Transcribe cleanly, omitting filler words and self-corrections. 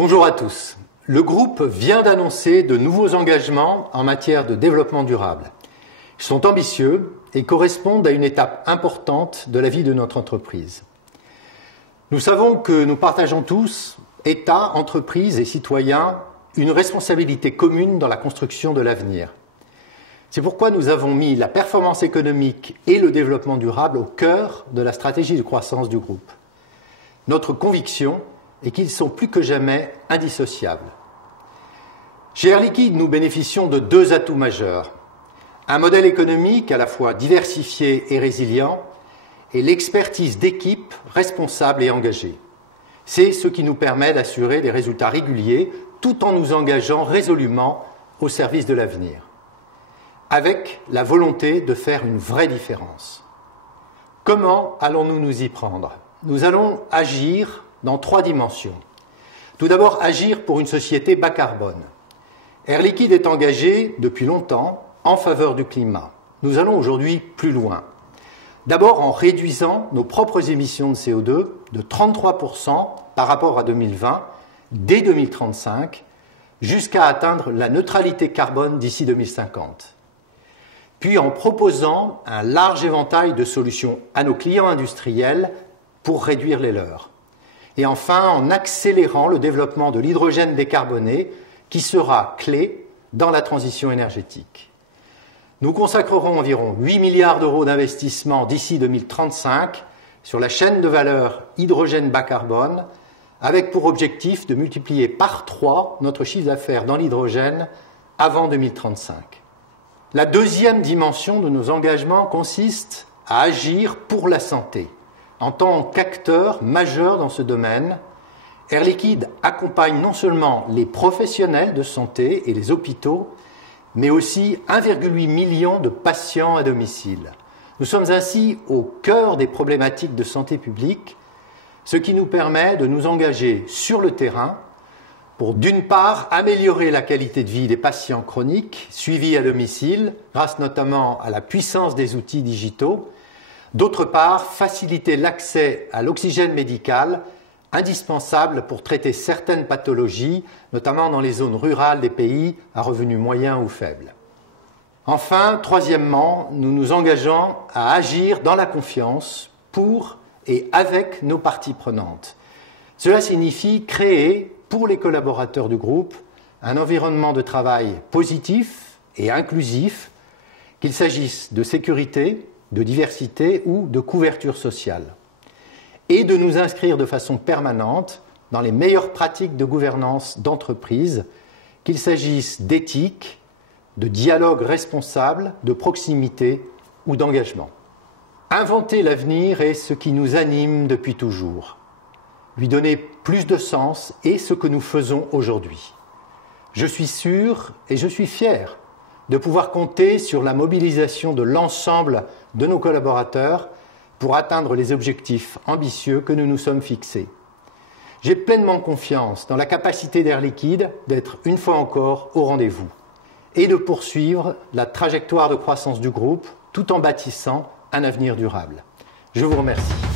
Bonjour à tous. Le groupe vient d'annoncer de nouveaux engagements en matière de développement durable. Ils sont ambitieux et correspondent à une étape importante de la vie de notre entreprise. Nous savons que nous partageons tous, État, entreprises et citoyens, une responsabilité commune dans la construction de l'avenir. C'est pourquoi nous avons mis la performance économique et le développement durable au cœur de la stratégie de croissance du groupe. Notre conviction est qu'ils sont plus que jamais indissociables. Chez Air Liquide, nous bénéficions de deux atouts majeurs. Un modèle économique à la fois diversifié et résilient et l'expertise d'équipes responsables et engagées. C'est ce qui nous permet d'assurer des résultats réguliers tout en nous engageant résolument au service de l'avenir, avec la volonté de faire une vraie différence. Comment allons-nous nous y prendre ? Nous allons agir dans trois dimensions. Tout d'abord, agir pour une société bas carbone. Air Liquide est engagé depuis longtemps en faveur du climat. Nous allons aujourd'hui plus loin. D'abord en réduisant nos propres émissions de CO2 de 33% par rapport à 2020 dès 2035, jusqu'à atteindre la neutralité carbone d'ici 2050. Puis en proposant un large éventail de solutions à nos clients industriels pour réduire les leurs. Et enfin, en accélérant le développement de l'hydrogène décarboné qui sera clé dans la transition énergétique. Nous consacrerons environ 8 milliards d'euros d'investissement d'ici 2035 sur la chaîne de valeur hydrogène bas carbone, avec pour objectif de multiplier par 3 notre chiffre d'affaires dans l'hydrogène avant 2035. La deuxième dimension de nos engagements consiste à agir pour la santé. En tant qu'acteur majeur dans ce domaine, Air Liquide accompagne non seulement les professionnels de santé et les hôpitaux, mais aussi 1,8 million de patients à domicile. Nous sommes ainsi au cœur des problématiques de santé publique, ce qui nous permet de nous engager sur le terrain pour, d'une part, améliorer la qualité de vie des patients chroniques suivis à domicile, grâce notamment à la puissance des outils digitaux, d'autre part, faciliter l'accès à l'oxygène médical, indispensable pour traiter certaines pathologies, notamment dans les zones rurales des pays à revenus moyens ou faibles. Enfin, troisièmement, nous nous engageons à agir dans la confiance pour et avec nos parties prenantes. Cela signifie créer, pour les collaborateurs du groupe, un environnement de travail positif et inclusif, qu'il s'agisse de sécurité, de diversité ou de couverture sociale, et de nous inscrire de façon permanente dans les meilleures pratiques de gouvernance d'entreprise, qu'il s'agisse d'éthique, de dialogue responsable, de proximité ou d'engagement. Inventer l'avenir est ce qui nous anime depuis toujours. Lui donner plus de sens est ce que nous faisons aujourd'hui. Je suis sûr et je suis fier de pouvoir compter sur la mobilisation de l'ensemble de nos collaborateurs pour atteindre les objectifs ambitieux que nous nous sommes fixés. J'ai pleinement confiance dans la capacité d'Air Liquide d'être une fois encore au rendez-vous et de poursuivre la trajectoire de croissance du groupe tout en bâtissant un avenir durable. Je vous remercie.